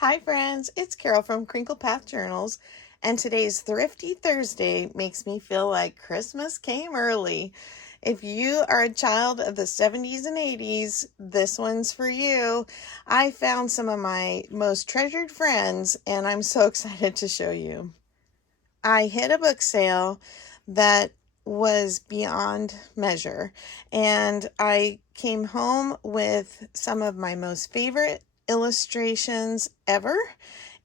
Hi friends, it's Carol from Crinkle Path Journals, and today's Thrifty Thursday makes me feel like Christmas came early. If you are a child of the 70s and 80s, this one's for you. I found some of my most treasured friends, and I'm so excited to show you. I hit a book sale that was beyond measure, and I came home with some of my most favorite illustrations ever,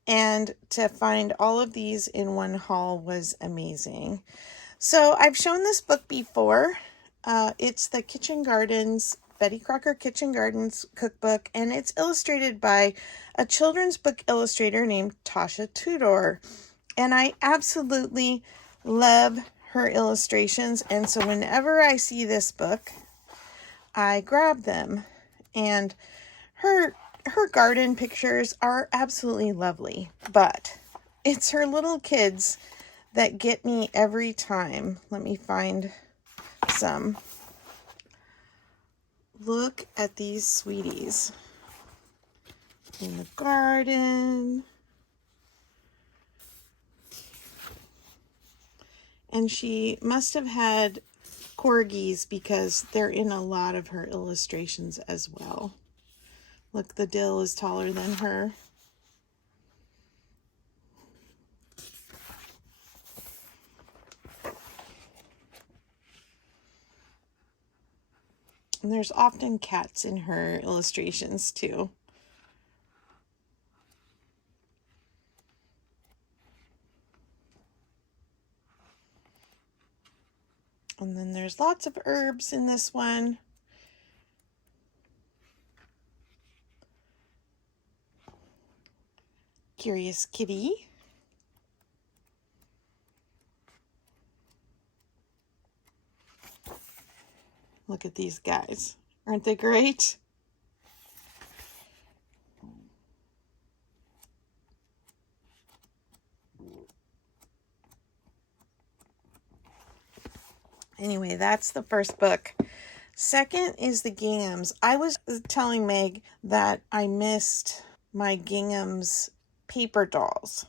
and to find all of these in one haul was amazing. So I've shown this book before. It's the Kitchen Gardens, Betty Crocker Kitchen Gardens cookbook, and it's illustrated by a children's book illustrator named Tasha Tudor. And I absolutely love her illustrations, and so whenever I see this book, I grab them. And her garden pictures are absolutely lovely, but it's her little kids that get me every time. Let me find some. Look at these sweeties in the garden. And she must have had corgis because they're in a lot of her illustrations as well. Look, the dill is taller than her. And there's often cats in her illustrations too. And then there's lots of herbs in this one. Curious kitty. Look at these guys. Aren't they great? Anyway, that's the first book. Second is the Ginghams. I was telling Meg that I missed my Gingham's paper dolls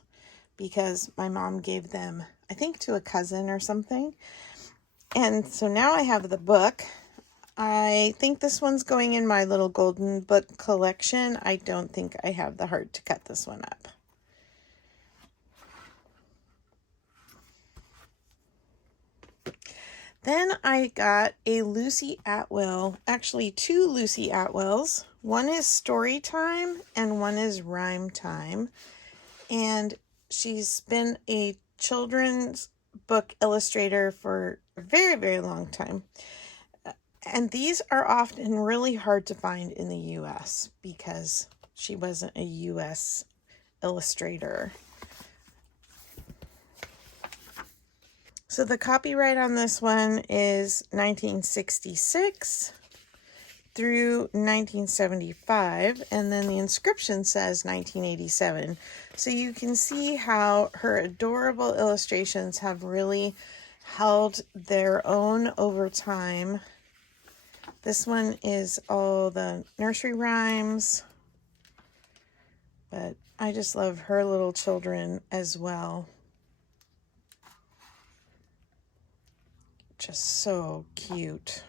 because my mom gave them, I think, to a cousin or something. And so now I have the book. I think this one's going in my little golden book collection. I don't think I have the heart to cut this one up. Then I got a Lucy Atwell, actually two Lucy Atwells. One is story time and one is rhyme time. And she's been a children's book illustrator for a very, very long time. And these are often really hard to find in the US because she wasn't a US illustrator. So the copyright on this one is 1966 through 1975, and then the inscription says 1987. So you can see how her adorable illustrations have really held their own over time. This one is all the nursery rhymes, but I just love her little children as well. Just so cute.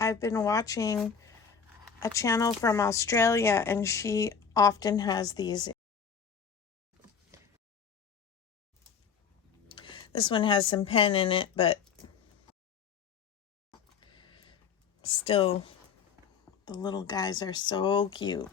I've been watching a channel from Australia, and she often has these. This one has some pen in it, but still, the little guys are so cute.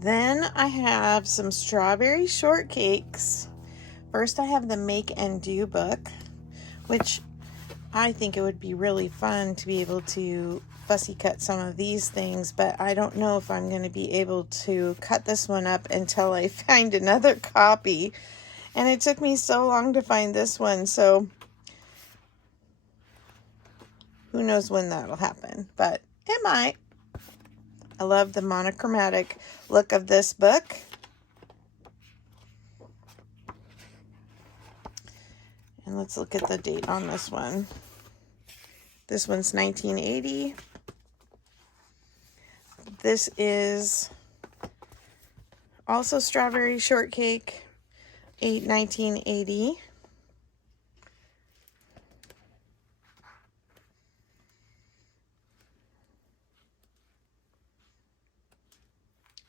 Then I have some strawberry shortcakes. First I have the Make and Do book, which I think it would be really fun to be able to fussy cut some of these things, but I don't know if I'm going to be able to cut this one up until I find another copy. And it took me so long to find this one, so who knows when that'll happen, but it might. I love the monochromatic look of this book. And let's look at the date on this one. This one's 1980. This is also Strawberry Shortcake, 1980.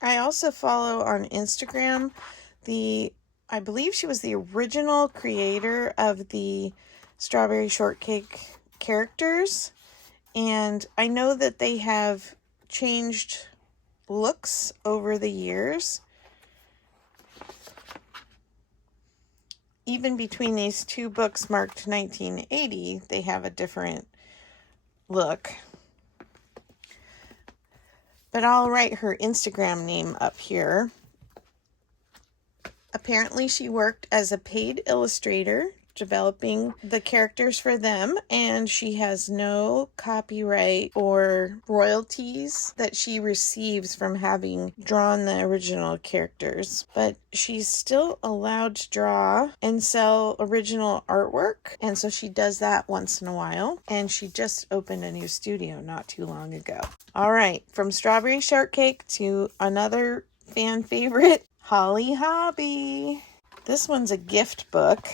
I also follow on Instagram I believe she was the original creator of the Strawberry Shortcake characters, and I know that they have changed looks over the years. Even between these two books marked 1980, they have a different look. But I'll write her Instagram name up here. Apparently she worked as a paid illustrator, developing the characters for them, and she has no copyright or royalties that she receives from having drawn the original characters. But she's still allowed to draw and sell original artwork, and so she does that once in a while, and she just opened a new studio not too long ago. All right, from Strawberry Shortcake to another fan favorite, Holly Hobby. This one's a gift book.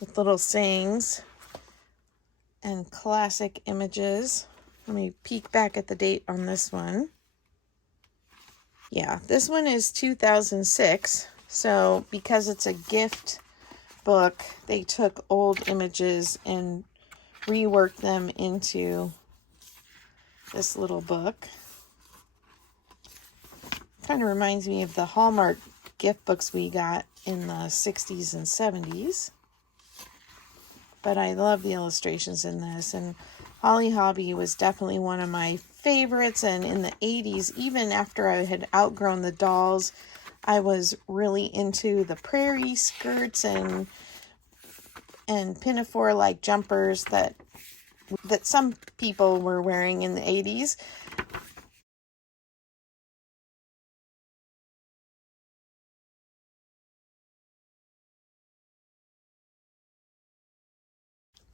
With little sayings and classic images. Let me peek back at the date on this one. Yeah, this one is 2006. So because it's a gift book, they took old images and reworked them into this little book. Kind of reminds me of the Hallmark gift books we got in the 60s and 70s. But I love the illustrations in this, and Holly Hobby was definitely one of my favorites. And in the 80s, even after I had outgrown the dolls, I was really into the prairie skirts and pinafore-like jumpers that some people were wearing in the 80s.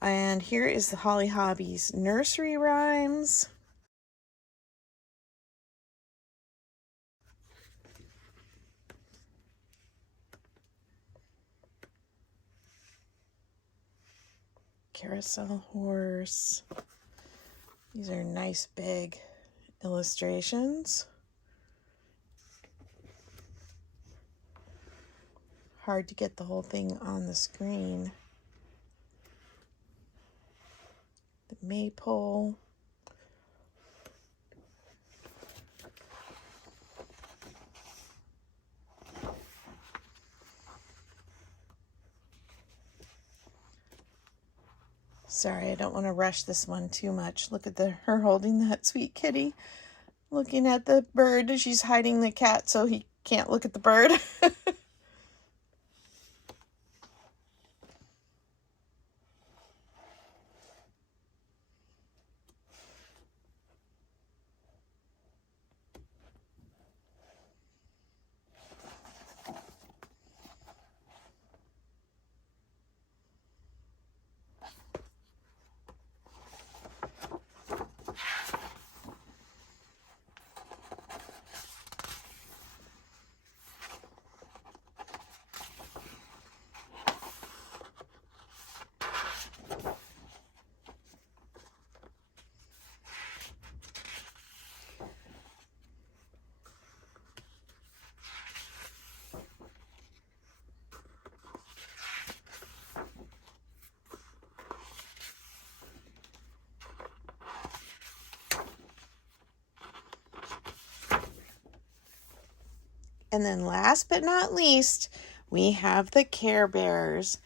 And here is the Holly Hobby's nursery rhymes. Carousel horse. These are nice big illustrations. Hard to get the whole thing on the screen. The maypole. Sorry, I don't want to rush this one too much. Look at her holding that sweet kitty, looking at the bird. She's hiding the cat so he can't look at the bird. And then last but not least, we have the Care Bears.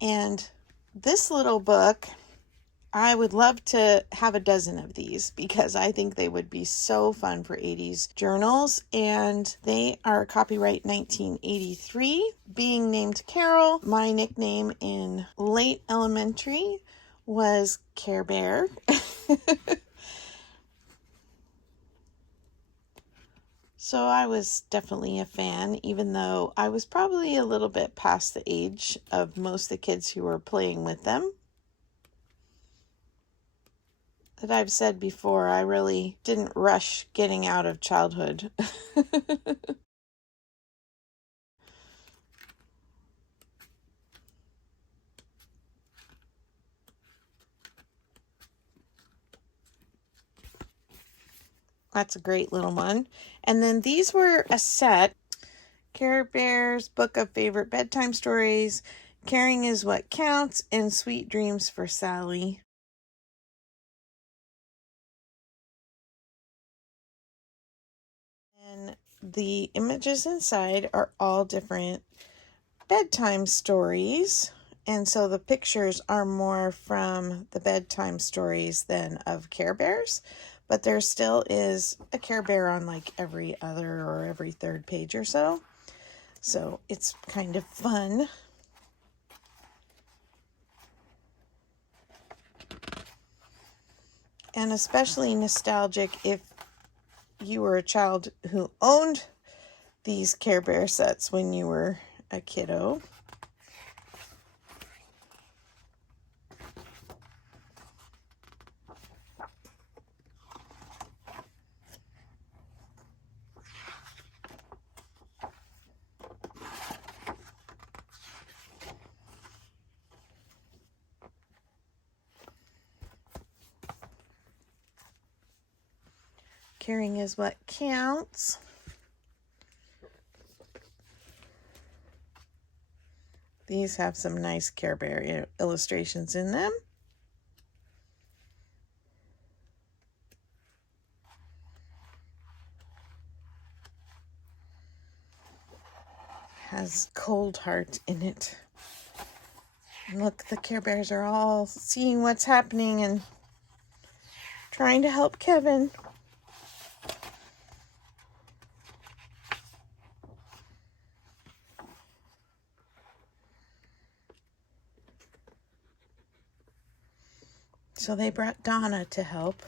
And this little book, I would love to have a dozen of these because I think they would be so fun for 80s journals. And they are copyright 1983. Being named Carol, my nickname in late elementary was Care Bear. So I was definitely a fan, even though I was probably a little bit past the age of most of the kids who were playing with them. That I've said before, I really didn't rush getting out of childhood. That's a great little one. And then these were a set. Care Bears, Book of Favorite Bedtime Stories, Caring is What Counts, and Sweet Dreams for Sally. And the images inside are all different bedtime stories. And so the pictures are more from the bedtime stories than of Care Bears. But there still is a Care Bear on like every other or every third page or so. So it's kind of fun. And especially nostalgic if you were a child who owned these Care Bear sets when you were a kiddo. Caring is what counts. These have some nice Care Bear illustrations in them. Has Cold Heart in it. And look, the Care Bears are all seeing what's happening and trying to help Kevin. So they brought Donna to help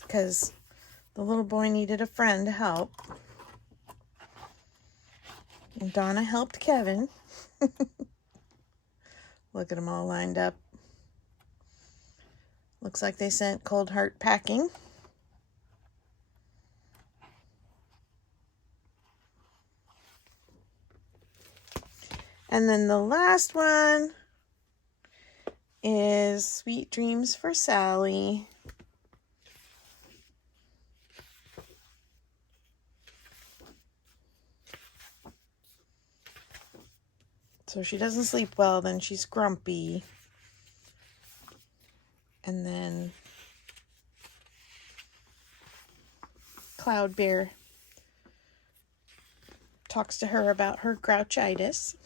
because the little boy needed a friend to help. And Donna helped Kevin. Look at them all lined up. Looks like they sent Cold Heart packing. And then the last one is Sweet Dreams for Sally. So if she doesn't sleep well, then she's grumpy. And then Cloud Bear talks to her about her grouchitis.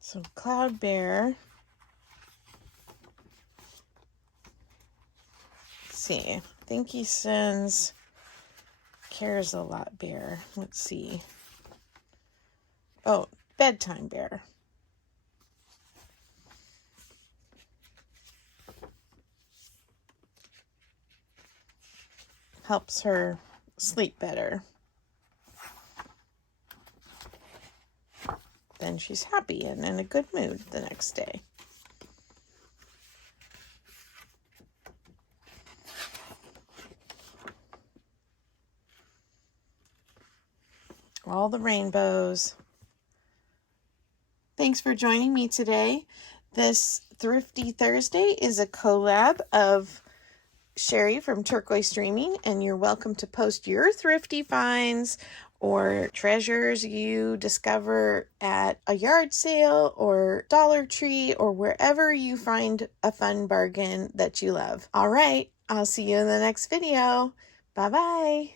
So Cloud Bear, let's see, I think he sends Cares a Lot Bear. Let's see. Oh, Bedtime Bear. Helps her sleep better. Then she's happy and in a good mood the next day. All the rainbows. Thanks for joining me today. This Thrifty Thursday is a collab of Sherry from Turquoise Streaming, and you're welcome to post your thrifty finds or treasures you discover at a yard sale or Dollar Tree or wherever you find a fun bargain that you love. All right, I'll see you in the next video. Bye-bye.